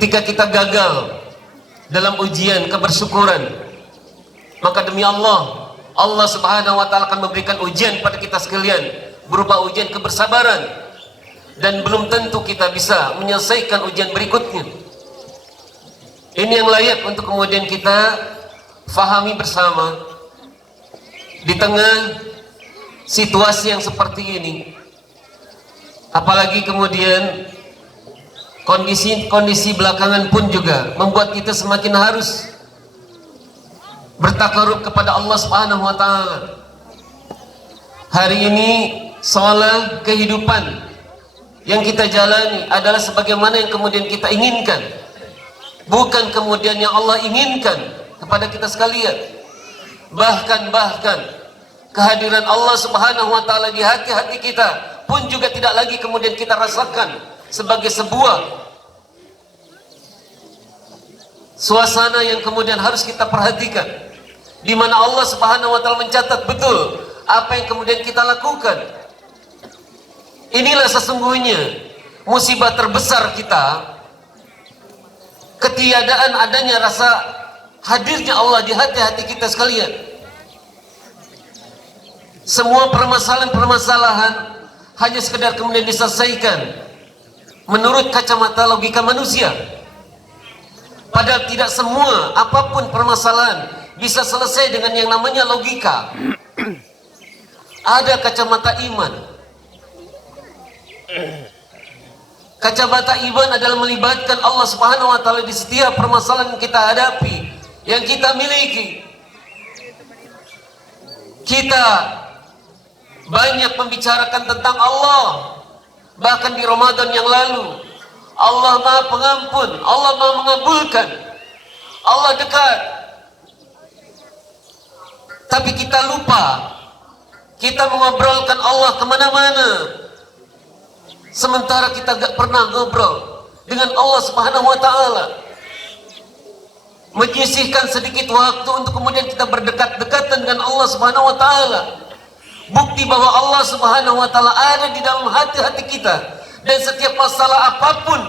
ketika kita gagal dalam ujian kebersyukuran, maka demi Allah, Allah Subhanahu wa Ta'ala akan memberikan ujian pada kita sekalian berupa ujian kebersabaran, dan belum tentu kita bisa menyelesaikan ujian berikutnya. Ini yang layak untuk kemudian kita fahami bersama di tengah situasi yang seperti ini. Apalagi kemudian kondisi belakangan pun juga membuat kita semakin harus bertakarub kepada Allah Subhanahu wa Ta'ala. Hari ini seolah kehidupan yang kita jalani adalah sebagaimana yang kemudian kita inginkan, bukan kemudian yang Allah inginkan kepada kita sekalian. Bahkan kehadiran Allah Subhanahu wa Ta'ala di hati-hati kita pun juga tidak lagi kemudian kita rasakan sebagai sebuah suasana yang kemudian harus kita perhatikan, di mana Allah Subhanahu wa Ta'ala mencatat betul apa yang kemudian kita lakukan. Inilah sesungguhnya musibah terbesar kita, ketiadaan adanya rasa hadirnya Allah di hati-hati kita sekalian. Semua permasalahan-permasalahan hanya sekedar kemudian diselesaikan menurut kacamata logika manusia. Padahal tidak semua apapun permasalahan bisa selesai dengan yang namanya logika. Ada kacamata iman. Kacamata iman adalah melibatkan Allah Subhanahu wa Ta'ala di setiap permasalahan yang kita hadapi, yang kita miliki. Kita banyak membicarakan tentang Allah, bahkan di Ramadan yang lalu. Allah Maha Pengampun, Allah Maha Mengabulkan, Allah dekat. Tapi kita lupa, kita mengobrolkan Allah kemana-mana, sementara kita gak pernah ngobrol dengan Allah Subhanahu wa Ta'ala. Menyisihkan sedikit waktu untuk kemudian kita berdekat-dekatan dengan Allah Subhanahu wa Ta'ala. Bukti bahwa Allah Subhanahu wa Ta'ala ada di dalam hati-hati kita. Dan setiap masalah apapun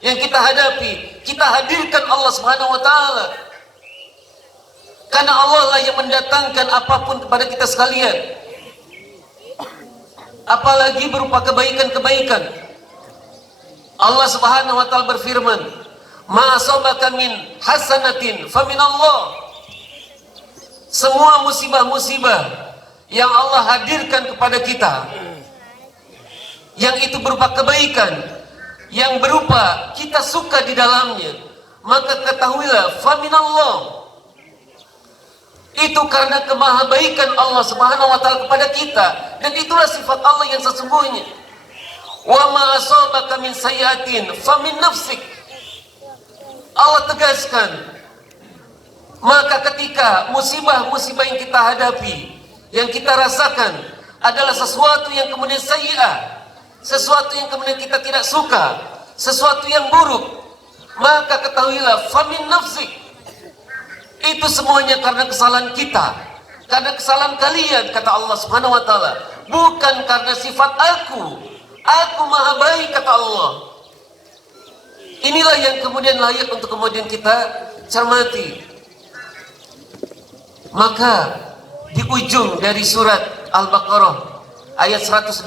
yang kita hadapi, kita hadirkan Allah Subhanahu wa Ta'ala. Karena Allah lah yang mendatangkan apapun kepada kita sekalian, apalagi berupa kebaikan-kebaikan. Allah Subhanahu wa Ta'ala berfirman, "Ma asabaka min hasanatin famin Allah." Semua musibah-musibah yang Allah hadirkan kepada kita, yang itu berupa kebaikan, yang berupa kita suka di dalamnya, maka ketahuilah famin Allah. Itu karena kemahabaikan Allah Subhanahu wa Ta'ala kepada kita, dan itulah sifat Allah yang sesungguhnya. Wa ma asabaka min sayyi'atin famin nafsik. Allah tegaskan, maka ketika musibah-musibah yang kita hadapi, yang kita rasakan adalah sesuatu yang kemudian sayyi'ah, sesuatu yang kemudian kita tidak suka, sesuatu yang buruk, maka ketahuilah famin nafsik. Itu semuanya karena kesalahan kita, karena kesalahan kalian, kata Allah Subhanahu wa Ta'ala. Bukan karena sifat aku maha baik, kata Allah. Inilah yang kemudian layak untuk kemudian kita cermati. Maka di ujung dari surat Al-Baqarah ayat 125,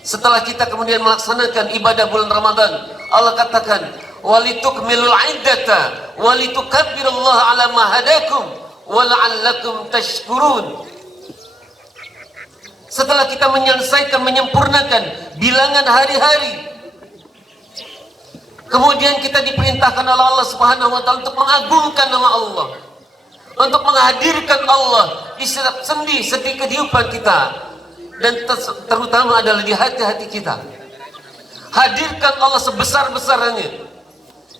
setelah kita kemudian melaksanakan ibadah bulan Ramadan, Allah katakan, walitukmilul iddata walitukabbirullaha ala ma hadakum wala'allakum tashkurun. Setelah kita menyelesaikan, menyempurnakan bilangan hari-hari, kemudian kita diperintahkan oleh Allah Subhanahu wa Ta'ala untuk mengagungkan nama Allah, untuk menghadirkan Allah di setiap sendi-sendi kehidupan kita, dan terutama adalah di hati-hati kita. Hadirkan Allah sebesar-besarnya.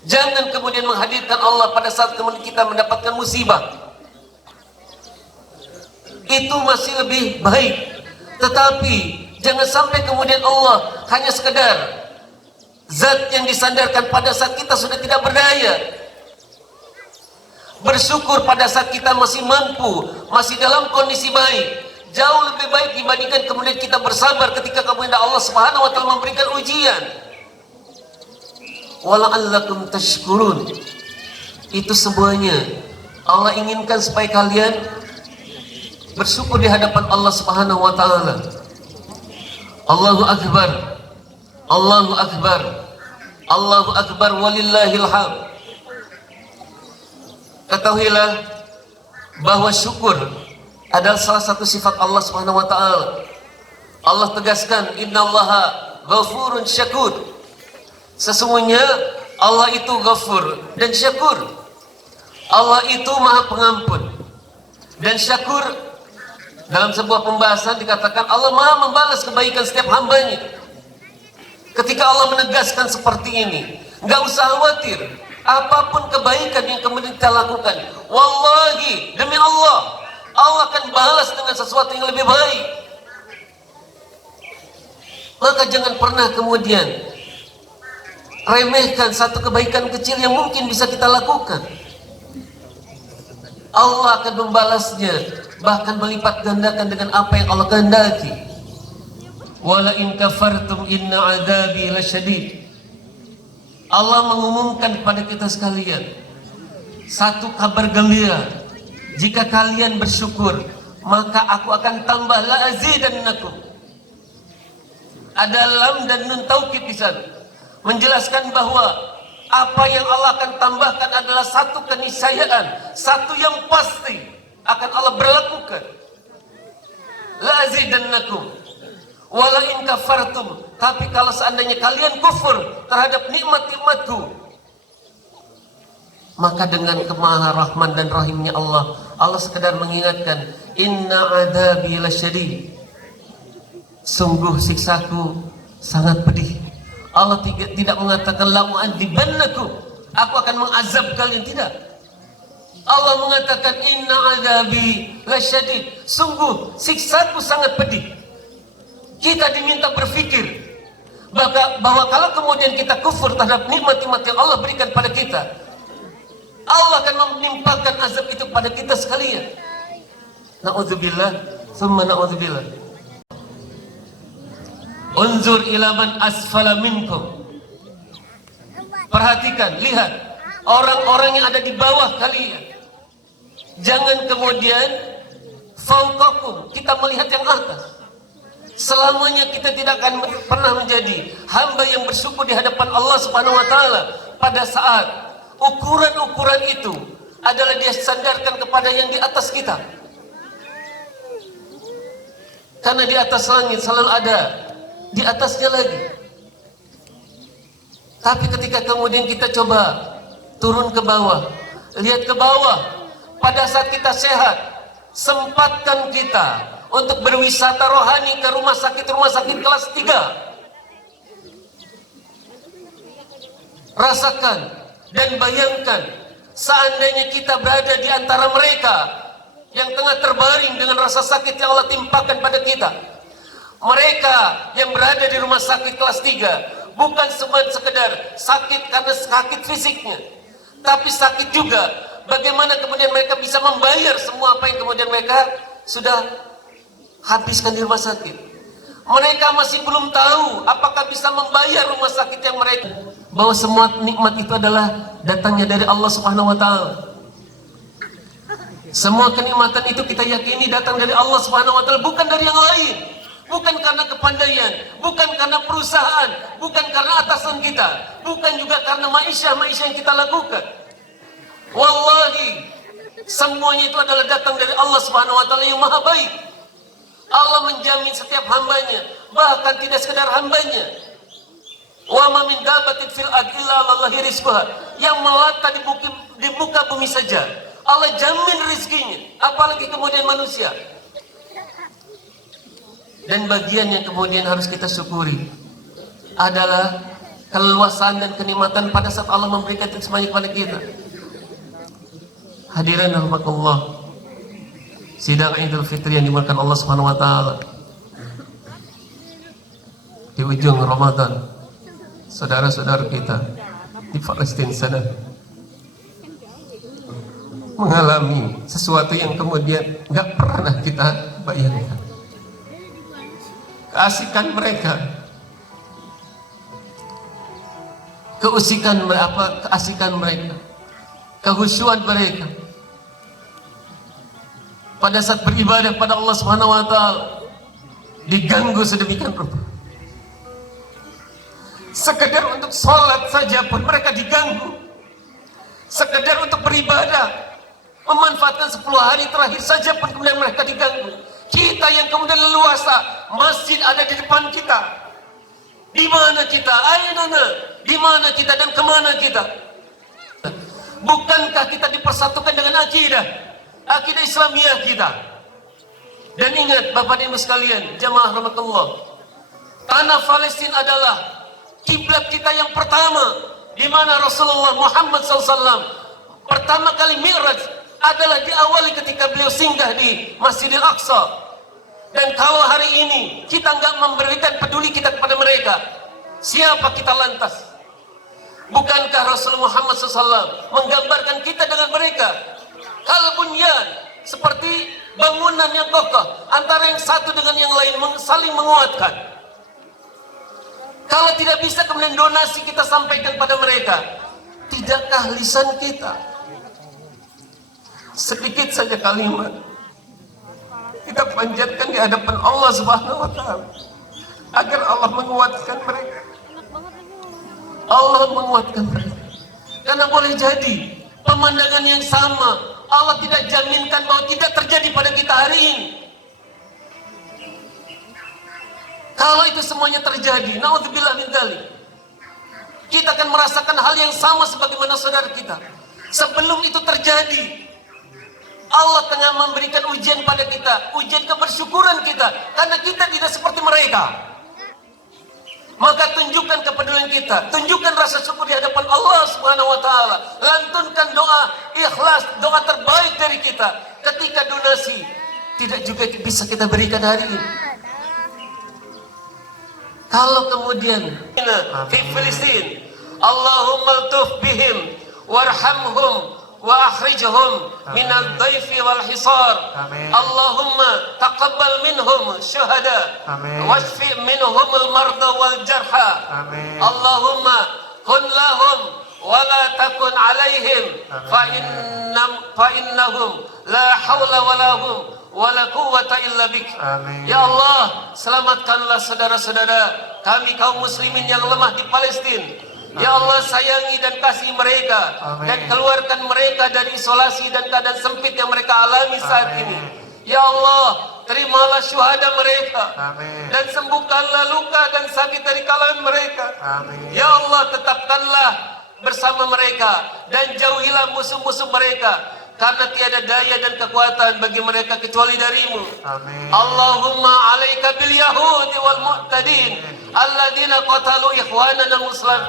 Jangan kemudian menghadirkan Allah pada saat kemudian kita mendapatkan musibah. Itu masih lebih baik. Tetapi jangan sampai kemudian Allah hanya sekedar zat yang disandarkan pada saat kita sudah tidak berdaya. Bersyukur pada saat kita masih mampu, masih dalam kondisi baik. Jauh lebih baik dibandingkan kemudian kita bersabar ketika kemudian Allah Subhanahu wa Ta'ala memberikan ujian. wala'allakum tashkurun. Itu semuanya Allah inginkan supaya kalian bersyukur di hadapan Allah Subhanahu wa taala. Allahu akbar. Allahu akbar. Allahu akbar walillahil hamd. Ketahuilah bahwa syukur adalah salah satu sifat Allah Subhanahu wa taala. Allah tegaskan, innallaha ghafurun syakur. Sesungguhnya Allah itu ghafur dan syakur. Allah itu maha pengampun dan syakur. Dalam sebuah pembahasan dikatakan Allah maha membalas kebaikan setiap hambanya. Ketika Allah menegaskan seperti ini, nggak usah khawatir apapun kebaikan yang kemudian kita lakukan, wallahi demi Allah, Allah akan balas dengan sesuatu yang lebih baik. Maka jangan pernah kemudian remehkan satu kebaikan kecil yang mungkin bisa kita lakukan. Allah akan membalasnya, bahkan melipat gandakan dengan apa yang Allah kehendaki. Wala in kafartum inna adzabi lasyadid. Allah mengumumkan kepada kita sekalian satu kabar gembira, jika kalian bersyukur maka aku akan tambah la azidannakum. Ada lam dan nun taukid di sana menjelaskan bahwa apa yang Allah akan tambahkan adalah satu keniscayaan, satu yang pasti akan Allah berlakukan. La azidannakum wala in kafartum. Tapi kalau seandainya kalian kufur terhadap nikmat-nikmatku, maka dengan kemaha rahman dan rahimnya Allah, Allah sekedar mengingatkan, inna adzabi lasyadid. Sungguh siksaku sangat pedih. Allah tidak mengatakan la u'adzibannakum, aku akan mengazab kalian, tidak. Allah mengatakan inna adzabi lasyadid, sungguh siksaku sangat pedih. Kita diminta berpikir bahwa kalau kemudian kita kufur terhadap nikmat-nikmat yang Allah berikan pada kita, Allah akan menimpakan azab itu pada kita sekalian. Na'udzubillah, summa na'udzubillah. Unzur ila man asfala minkum. Perhatikan, lihat orang-orang yang ada di bawah kalian. Jangan kemudian fauqakum, kita melihat yang atas. Selamanya kita tidak akan pernah menjadi hamba yang bersyukur di hadapan Allah Subhanahu wa taala pada saat ukuran-ukuran itu adalah dia sandarkan kepada yang di atas kita. Karena di atas langit selalu ada di atasnya lagi. Tapi ketika kemudian kita coba turun ke bawah, lihat ke bawah, pada saat kita sehat, sempatkan kita untuk berwisata rohani ke rumah sakit kelas 3. Rasakan dan bayangkan seandainya kita berada di antara mereka yang tengah terbaring dengan rasa sakit yang Allah timpakan pada kita. Mereka yang berada di rumah sakit kelas 3 bukan cuma sekedar sakit karena sakit fisiknya, tapi sakit juga bagaimana kemudian mereka bisa membayar semua apa yang kemudian mereka sudah habiskan di rumah sakit. Mereka masih belum tahu apakah bisa membayar rumah sakit yang mereka, bahwa semua nikmat itu adalah datangnya dari Allah Subhanahu wa taala. Semua kenikmatan itu kita yakini datang dari Allah Subhanahu wa taala, bukan dari yang lain. Bukan karena kepandaian, bukan karena perusahaan, bukan karena atasan kita, bukan juga karena maisha yang kita lakukan. Wallahi, semuanya itu adalah datang dari Allah Subhanahu wa taala yang maha baik. Allah menjamin setiap hambanya, bahkan tidak sekedar hambanya. Wa ma min dabbatin fil ardi illa 'alallahi rizquha. Yang melata di muka bumi saja Allah jamin rizkinya, apalagi kemudian manusia. Dan bagian yang kemudian harus kita syukuri adalah keluasan dan kenikmatan pada saat Allah memberikan itu semuanya kepada kita. Hadirin rahimakumullah, sidang Idul Fitri yang dimuliakan Allah Subhanahu wa taala. Di ujung Ramadan, saudara-saudara kita di Palestina sana mengalami sesuatu yang kemudian nggak pernah kita bayangkan. Keasikan mereka, keasikan mereka, kehusyuan mereka pada saat beribadah pada Allah Subhanahu wa taala diganggu sedemikian rupa. Sekedar untuk sholat saja pun mereka diganggu. Sekedar untuk beribadah, memanfaatkan 10 hari terakhir saja pun kemudian mereka diganggu. Kita yang kemudian leluasa, masjid ada di depan kita. Di mana kita? Ainana? Di mana kita dan kemana kita? Bukankah kita dipersatukan dengan akidah Islamiyah kita? Dan ingat Bapak dan Ibu sekalian, jamaah rahmatullah, tanah Palestina adalah kiblat kita yang pertama, di mana Rasulullah Muhammad SAW pertama kali Mi'raj adalah diawali ketika beliau singgah di Masjidil Aqsa. Dan kalau hari ini kita nggak memberikan peduli kita kepada mereka, siapa kita lantas? Bukankah Rasulullah Muhammad SAW menggambarkan kita dengan mereka kalbunyan, seperti bangunan yang kokoh, antara yang satu dengan yang lain saling menguatkan. Kalau tidak bisa kemudian donasi kita sampaikan pada mereka, tidakkah lisan kita sedikit saja kalimat kita panjatkan di hadapan Allah Subhanahu wa taala agar Allah menguatkan mereka? Allah menguatkan mereka. Karena boleh jadi pemandangan yang sama Allah tidak jaminkan bahwa tidak terjadi pada kita hari ini. Kalau itu semuanya terjadi, naudzubillah min dzalik, kita akan merasakan hal yang sama sebagaimana saudara kita. Sebelum itu terjadi, Allah tengah memberikan ujian pada kita, ujian kebersyukuran kita, karena kita tidak seperti mereka. Maka tunjukkan kepedulian kita, tunjukkan rasa syukur di hadapan Allah Subhanahu wa taala. Lantunkan doa ikhlas, doa terbaik dari kita. Ketika donasi tidak juga bisa kita berikan hari ini. Kalau kemudian di Filistin, Allahumma altuf bihim warhamhum wa akhrijhum minal dhaifi wal hisar. Allahumma taqabbal minhum syuhada washfi minhum al marda wal jarha. Allahumma kun lahum wa la takun alaihim fa innahum la hawla wa la hum wa la quwwata illa bik. Ya Allah, selamatkanlah saudara-saudara kami kaum muslimin yang lemah di Palestina. Ya Allah, sayangi dan kasih mereka. Dan keluarkan mereka dari isolasi dan keadaan sempit yang mereka alami saat ini. Ya Allah, terimalah syuhada mereka. Dan sembuhkanlah luka dan sakit dari kalangan mereka. Ya Allah, tetapkanlah bersama mereka dan jauhilah musuh-musuh mereka, karena tiada daya dan kekuatan bagi mereka kecuali darimu. Allahumma alaika bil yahudi wal mu'tadin alladzina qatalu ikhwanana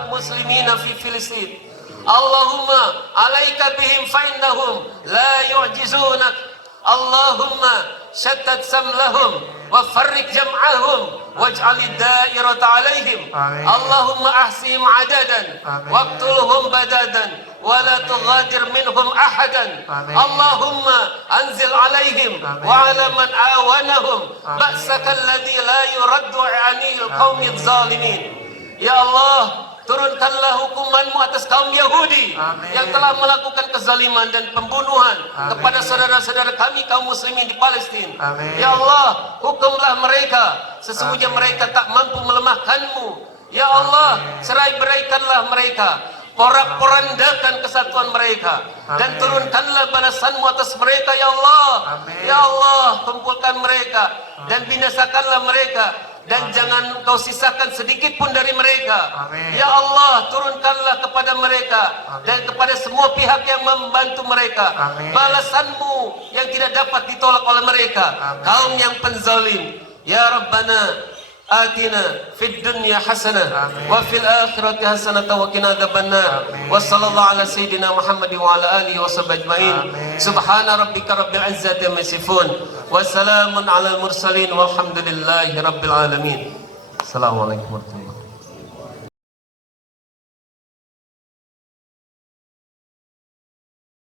muslimina fi Filistin. Allahumma alaika bihim fa innahum la yu'jizunak. Allahumma shattat samlahum wa farrik jam'ahum waj'al ad-da'irata 'alaihim. Allahumma ahsihim 'adadan waqtulhum badadan wa la tughadir minhum ahadan. Allahumma anzil 'alaihim wa 'ala man awanahum ba'saka alladhi la yuraddu 'anil qaumidz zalimin. Ya Allah, turunkanlah hukumanmu atas kaum Yahudi yang telah melakukan kezaliman dan pembunuhan kepada saudara-saudara kami kaum muslimin di Palestina. Ya Allah, hukumlah mereka, sesungguhnya mereka tak mampu melemahkanmu. Ya Allah, cerai-beraikanlah mereka, porak-porandakan kesatuan mereka, dan turunkanlah balasanmu atas mereka. Ya Allah, ya Allah, kumpulkan mereka dan binasakanlah mereka, dan jangan kau sisakan sedikit pun dari mereka. Ya Allah, turunkanlah kepada mereka dan kepada semua pihak yang membantu mereka balasanmu yang tidak dapat ditolak oleh mereka, kaum yang penzalim. Ya Rabbana atina fid dunya hasanah wa fil akhirati hasanah wa qina adzabannar. Wa sallallahu ala sayyidina Muhammad wa ala alihi wa sahbihi ajmain. Subhana rabbika rabbil izzati amma yasifun wa salamun alal mursalin walhamdulillahi rabbil alamin. Assalamualaikum warahmatullahi wabarakatuh.